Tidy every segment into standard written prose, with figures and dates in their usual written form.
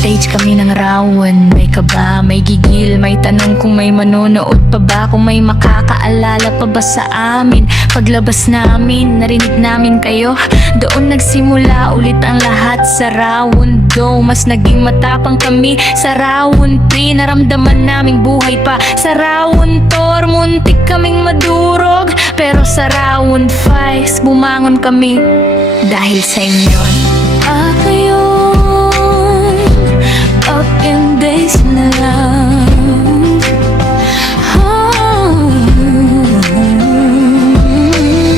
stage kami ng rawan. May kaba, may gigil, may tanong kung may manonood pa ba, kung may makakaalala pa ba sa amin. Paglabas namin, narinig namin kayo. Doon nagsimula ulit ang lahat sa round 2. Mas naging matapang kami sa round 3. Naramdaman naming buhay pa sa round 4. Muntik kaming madurog, pero sa round 5 bumangon kami dahil sa inyo. Ngayon, up in days na lang.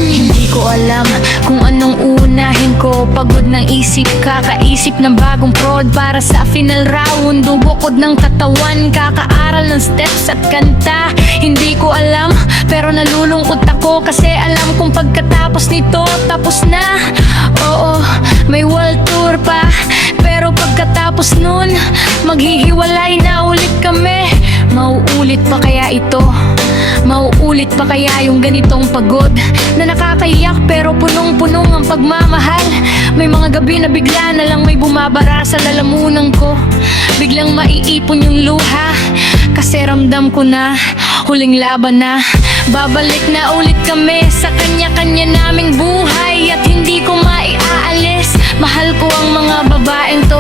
Hindi ko alam kung anong unahin ko. Pagod ng isip, kakaisip ng bagong prod para sa final round. Bukod ng katawan, kakaaral ng steps at kanta. Hindi ko alam, pero nalulungkot ako kasi alam kong pagkatapos nito, tapos na. Oo, may world tour pa, pero pagkatapos nun, maghihiwalay na ulit kami. Mauulit pa kaya ito? Mauulit pa kaya yung ganitong pagod na nakakaiyak pero punong-punong ang pagmamahal? May mga gabi na bigla na lang may bumabara sa lalamunan ko. Biglang maiipon yung luha kasi ramdam ko na huling laban na. Babalik na ulit kami sa kanya-kanya naming buhay at hindi ko maiaalis. Mahal ko ang mga babaeng to,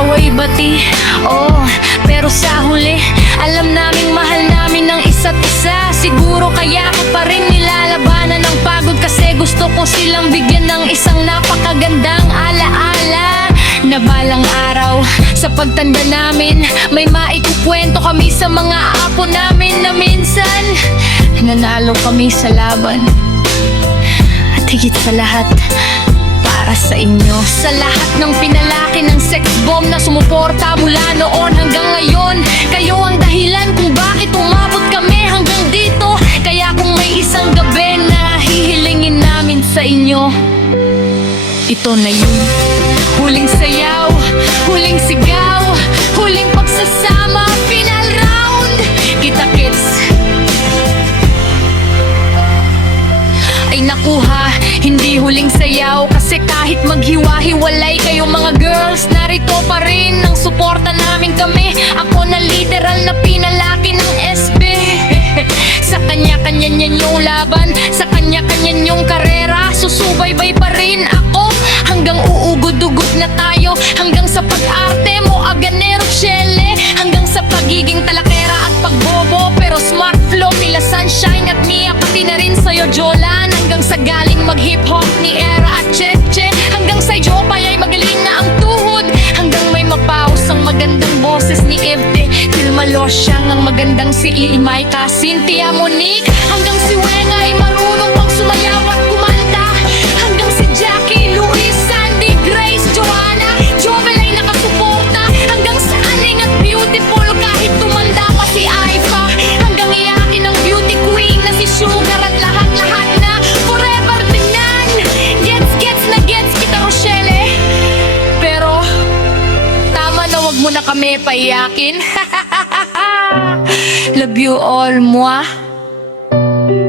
away bati, oh, pero sa huli alam naming mahal namin ng isa't isa. Siguro kaya ko pa rin nilalabanan ng pagod kasi gusto ko silang bigyan ng isang napakagandang alaala. Na balang araw, sa pagtanda namin, may maikukwento kami sa mga apo namin na minsan nanalo kami sa laban. At higit sa lahat, para sa inyo, sa lahat ng pinalaki ng sex bomb na sumuporta mula noon hanggang ngayon. Kayo ang dahilan kung bakit umabot kami hanggang dito. Kaya kung may isang gabi na hihilingin namin sa inyo, ito na yun. Huling sayaw, huling sigaw, huling pagsasama, final round. Kita-kits. Ay nakuha, hindi huling sayaw kasi kahit maghiwa-hiwalay kayo mga girls, narito pa rin ang suporta namin kami. Ako na literal na pinalaki ng SB. Sa kanya-kanya niyong laban, sa kanya-kanya niyong karera, susubaybay pa rin ako hanggang uugod-ugod na tayo. Hanggang sa pag-arte mo, aganero, shelle, hanggang sa pagiging talakera at pagbobo, pero smart flow nila Sunshine at Mia, pati na rin sa'yo Jolan. Hanggang sa galing mag-hip-hop ni Era at Cheche, hanggang sa Jopay ay magaling na ang tuhod, hanggang may mapaus ang magandang boses ni Evde, Tilma Losyang ang magandang si Imay ka, Cynthia Monique, hanggang si Wenga ay marunong pang sumayaw at kumanta, hanggang si Jackie, Luis, Sandy, Grace, Joanna, Jovel ay nakasuporta, hanggang sa Aning at Beautiful kahit tumanda pa si Aifa, hanggang iyakin ng beauty queen na si Sugar at lahat-lahat na forever tingnan. Gets na gets kita Rochelle, pero tama na, wag mo na kami paiyakin. Love you all, moi.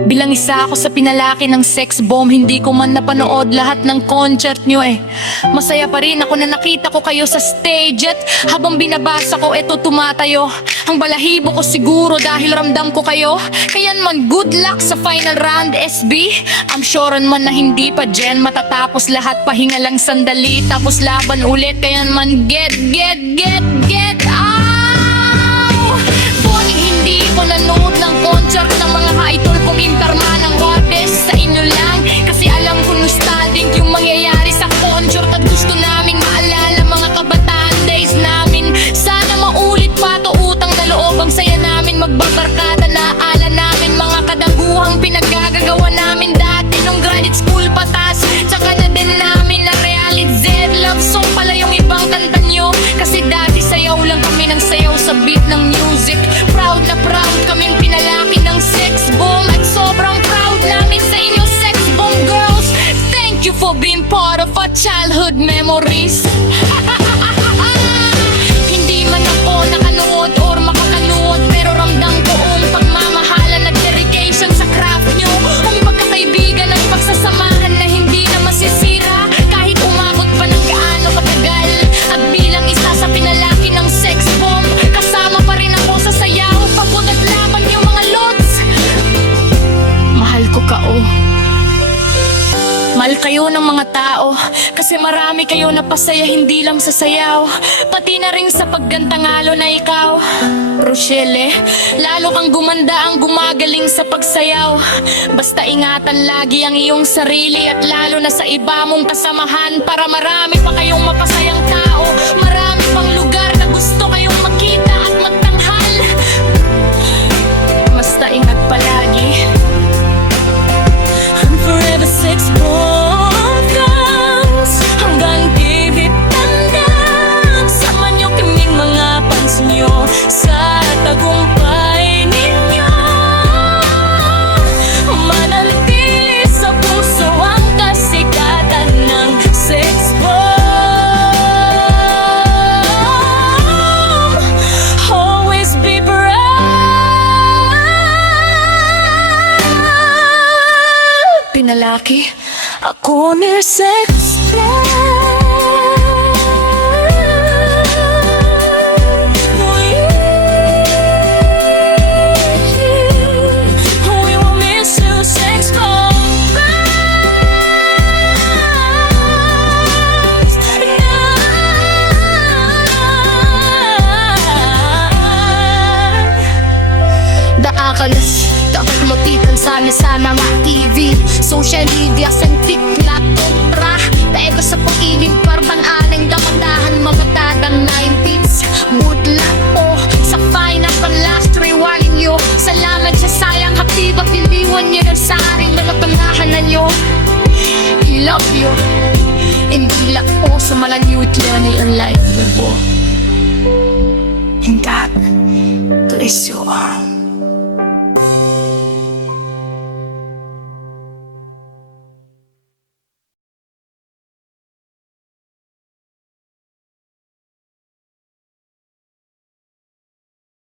Bilang isa ako sa pinalaki ng sex bomb, hindi ko man napanood lahat ng concert nyo eh. Masaya pa rin ako na nakita ko kayo sa stage at habang binabasa ko, eto tumatayo. Ang balahibo ko siguro dahil ramdam ko kayo. Kaya man good luck sa final round SB. I'm sure man na hindi pa dyan matatapos lahat, pahinga lang sandali tapos laban ulit. Kaya man get ow! Bonnie, hindi ko nanood ng concert ng mga idol kong interman ng goddess. Sa inyo lang kasi alam ko nostalgic yung mangyayari sa concert at gusto naming maalala mga kabataan days namin. Sana maulit pa to, utang na loob ang saya namin magbabarkada. Naala namin mga kadaguhang pinaggagawa namin dati nung graduate school patas. Tsaka na din namin na realize love song pala yung ibang kanta nyo, kasi dati sayaw lang kami ng sayaw sa beat ng music. Proud na proud kaming pinalaki ng sex bomb at sobrang proud namin sa inyo sex bomb girls. Thank you for being part of our childhood memories. Hindi man ako nakanood or makakanood, pero ramdam ko ang pagmamahalan at dedication sa craft nyo. Ang pagkakaibigan at pagsasamahan na hindi na masisira kahit umabot pa ng gaano katagal. At bilang isa sa pinalaki Kasi marami kayo napasaya, hindi lang sa sayaw, pati na rin sa paggantangalo na ikaw. Rochelle, lalo kang gumanda, ang gumagaling sa pagsayaw. Basta ingatan lagi ang iyong sarili, at lalo na sa iba mong kasamahan, para marami pa kayong mapasayang tao. Marami pang lugar na gusto kayong makita at magtanghal. Basta ingat palagi. I'm forever six months hanggang TV tandang. Sama niyo kaming mga fans niyo sa tagumpay ninyo. Manatili sa puso ang kasikatan ng six bomb. Always be proud. Pinalaki ako ni sex we will miss you, sex bombs. Daakalas dapat motitan sa mga TV, social media, sa TikTok, kontra. Daego sa pag-ibig, parang aling damadahan, mamatadang 90s. Good luck po sa final pang last rewarding you. Salamat sa sayang haptiba, piliwan nyo ng saring mga pangahanan nyo. I love you. Hindi lang po sa malang youth learning and life na po. And God bless you all.